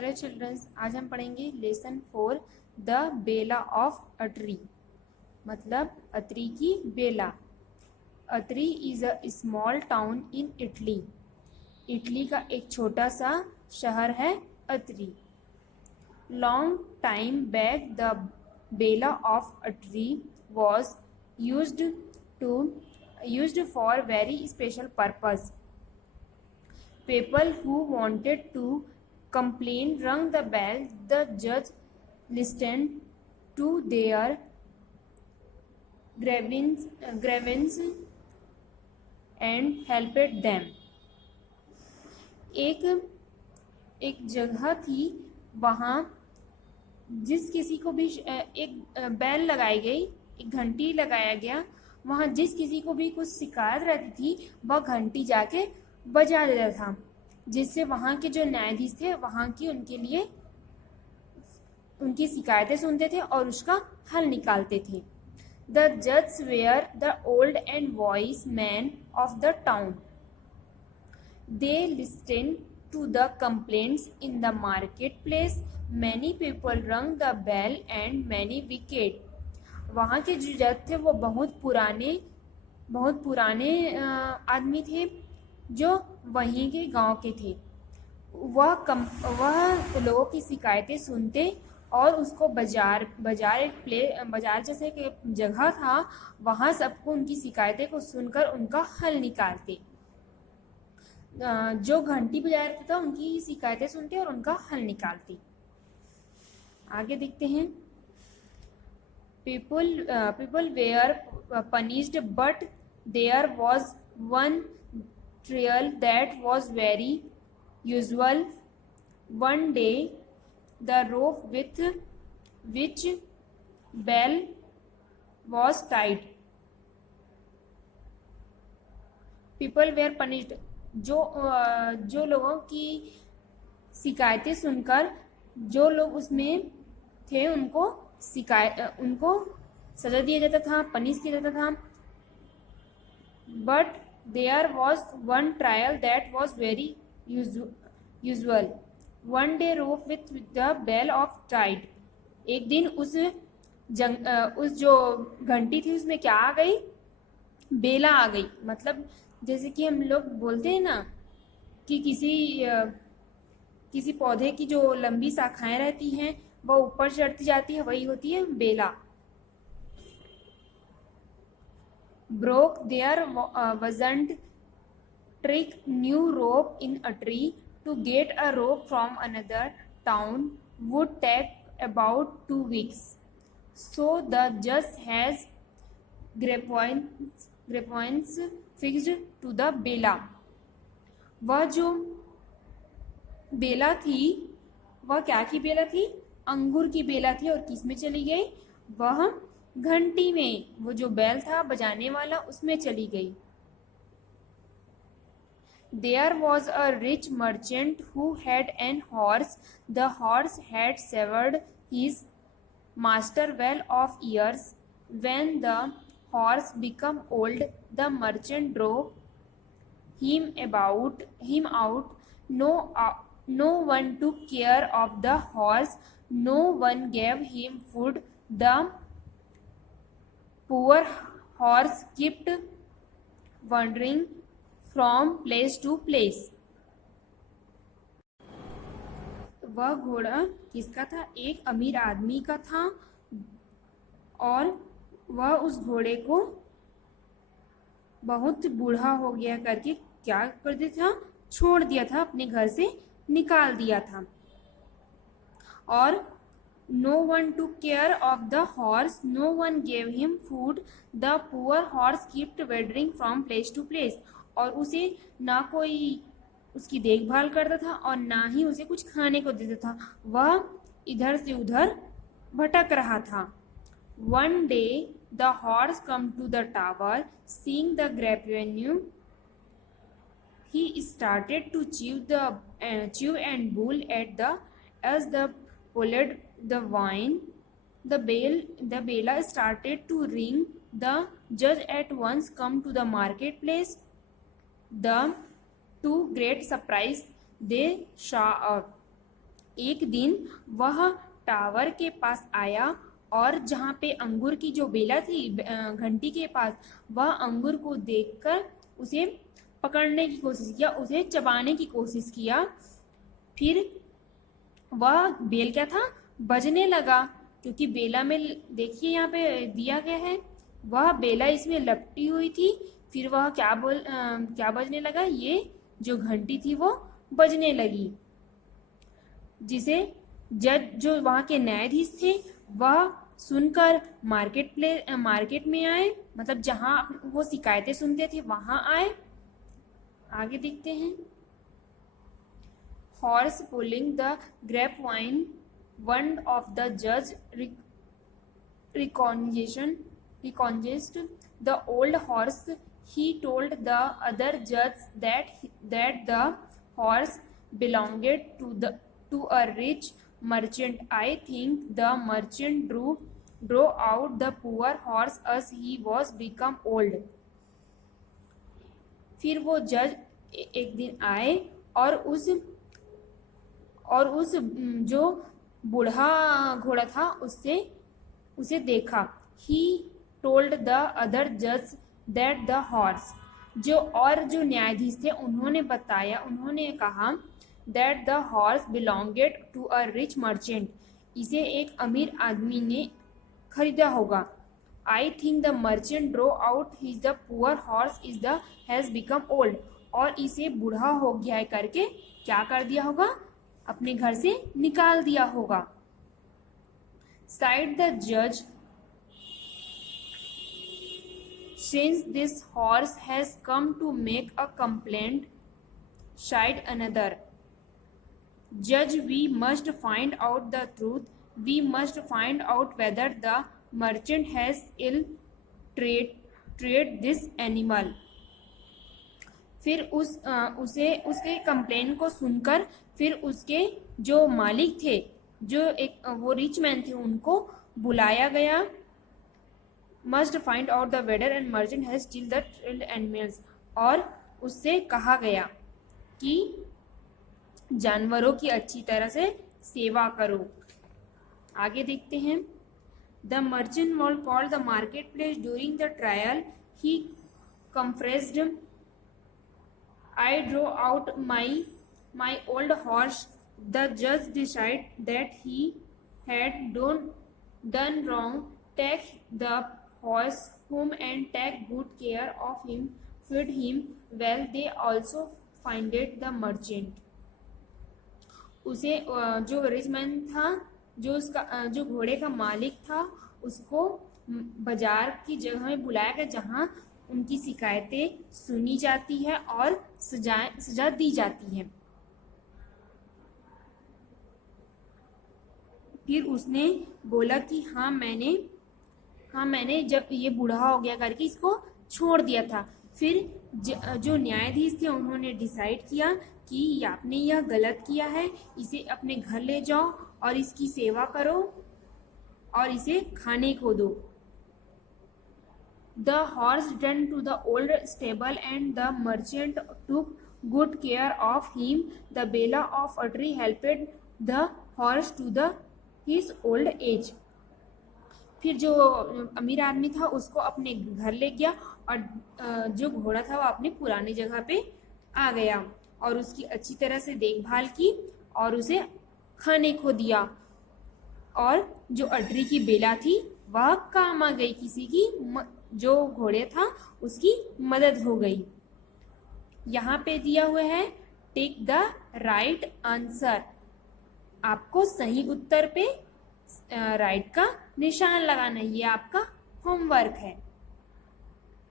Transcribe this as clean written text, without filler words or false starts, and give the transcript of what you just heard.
Hello children's, आज हम पढ़ेंगे lesson 4 the bell of Atri. मतलब अतरी की बेला। Atri is a small town in Italy. Italy का एक छोटा सा शहर है Atri. Long time back the bell of Atri was used for very special purpose. People who wanted to complain rang the bell. The judge listened to their grievances and helped them. एक जगह थी, वहाँ जिस किसी को भी एक बैल लगाई गई, एक घंटी लगाया गया। वहाँ जिस किसी को भी कुछ शिकायत रहती थी वह घंटी जाके बजा देता था, जिससे वहाँ के जो न्यायाधीश थे वहाँ की उनके लिए उनकी शिकायतें सुनते थे और उसका हल निकालते थे। द जज were the old and wise man of the town. They listen to the complaints in the market place. Many people rang the bell and many wicked. वहाँ के जो जज थे वो बहुत पुराने आदमी थे जो वहीं के गांव के थे। वह लोगों की शिकायतें सुनते और उसको बाजार जैसे एक जगह था, वहाँ सबको उनकी शिकायतें को सुनकर उनका हल निकालते। जो घंटी बजा रहता था उनकी शिकायतें सुनते और उनका हल निकालते। आगे देखते हैं। People were punished, but there was one trial that was very usual. One day, the rope with which bell was tied. People were punished. जो लोगों की शिकायतें सुनकर जो लोग उसमें थे उनको सजा दिया जाता था, पनिश किया जाता था। But there was one trial that was very usual. One day rope with the bell of tied. एक दिन उस जो घंटी थी उसमें क्या आ गई? बेला आ गई। मतलब जैसे कि हम लोग बोलते हैं ना कि किसी पौधे की जो लंबी शाखाएं रहती हैं वह ऊपर चढ़ती जाती है, वही होती है बेला। Broke there wasn't trick new rope in a tree. To get a rope from another town would take about 2 weeks. So the judge has grapevines fixed to the bela. वह जो बेला थी वह क्या की बेला थी? अंगूर की बेला थी। और किस में चली गई? वह घंटी में, वो जो बैल था बजाने वाला उसमें चली गई। There was a rich merchant who had an horse. The horse had served his master well of years. When the horse became old, the merchant drove him out. No one took care of the horse. No one gave him food. The poor horse kept wandering from place to place. वह घोड़ा किसका था? एक अमीर आदमी का था। और वह उस घोड़े को बहुत बूढ़ा हो गया करके क्या कर दिया था? छोड़ दिया था, अपने घर से निकाल दिया था। और no one took care of the horse. No one gave him food. The poor horse kept wandering from place to place. और उसे ना कोई उसकी देखभाल करता था और ना ही उसे कुछ खाने को देता था। वह इधर से उधर भटक रहा था। One day the horse come to the tower. Seeing the grapevine, he started to chew and bull as the pulled the vine. The bell started to ring. The judge at once come to the marketplace. To great surprise, they saw एक दिन वह tower के पास आया और जहाँ पे अंगूर की जो बेला थी घंटी के पास, वह अंगूर को देखकर उसे पकड़ने की कोशिश किया, उसे चबाने की कोशिश किया। फिर वह बेल क्या था, बजने लगा, क्योंकि बेला में देखिए यहाँ पे दिया गया है, वह बेला इसमें लपटी हुई थी। फिर वह क्या बजने लगा, ये जो घंटी थी वो बजने लगी, जिसे जज जो वहाँ के न्यायाधीश थे वह सुनकर मार्केट में आए, मतलब जहाँ वो शिकायतें सुनते थे वहाँ आए। आगे देखते हैं। Horse pulling the grape wine, one of the जज recognized the old horse. He told the other judge that the horse belonged to a rich merchant. I think the merchant drew out the poor horse as he was become old. फिर वो जज एक दिन आए और उस जो बूढ़ा घोड़ा था उसे देखा। He told the other judge that the horse, जो न्यायाधीश थे उन्होंने कहा that the horse belonged to a rich merchant, इसे एक अमीर आदमी ने खरीदा होगा। I think the merchant drew out the poor horse has become old, और इसे बूढ़ा हो गया है करके क्या कर दिया होगा, अपने घर से निकाल दिया होगा। Sighed the judge, since this horse has come to make a complaint. Sighed another, Judge, we must find out the truth. We must find out whether the merchant has treated this animal. फिर उसके complain को सुनकर फिर उसके जो मालिक थे, वो रिच मैन थे, उनको बुलाया गया। Must find out the whether and merchant has steal the animals, और उससे कहा गया कि जानवरों की अच्छी तरह से सेवा करो। आगे देखते हैं। The merchant was called the market place during the trial. He confessed, I drew out my old horse. The judge decided that he had done wrong. Take the horse home and take good care of him. Feed him well. They also finded the merchant. उसे जो rich man था, जो घोड़े का मालिक था, उसको बाजार की जगह में बुलाया गया जहाँ उनकी शिकायतें सुनी जाती है और सजा दी जाती है। फिर उसने बोला कि हाँ मैंने जब ये बूढ़ा हो गया करके इसको छोड़ दिया था। फिर जो न्यायाधीश थे उन्होंने डिसाइड किया कि आपने यह गलत किया है, इसे अपने घर ले जाओ और इसकी सेवा करो और इसे खाने को दो। The horse ran to the old stable and the merchant took good care of him. The bela of a tree helped the horse to his old age. फिर जो अमीर आदमी था उसको अपने घर ले गया और जो घोड़ा था वो अपनी पुरानी जगह पे आ गया और उसकी अच्छी तरह से देखभाल की और उसे खाने को दिया। और जो अटरी की बेला थी वह काम आ गई, किसी की जो घोड़े था उसकी मदद हो गई। यहाँ पे दिया हुआ है टेक द राइट आंसर। आपको सही उत्तर पे राइट का निशान लगाना, ये आपका होमवर्क है।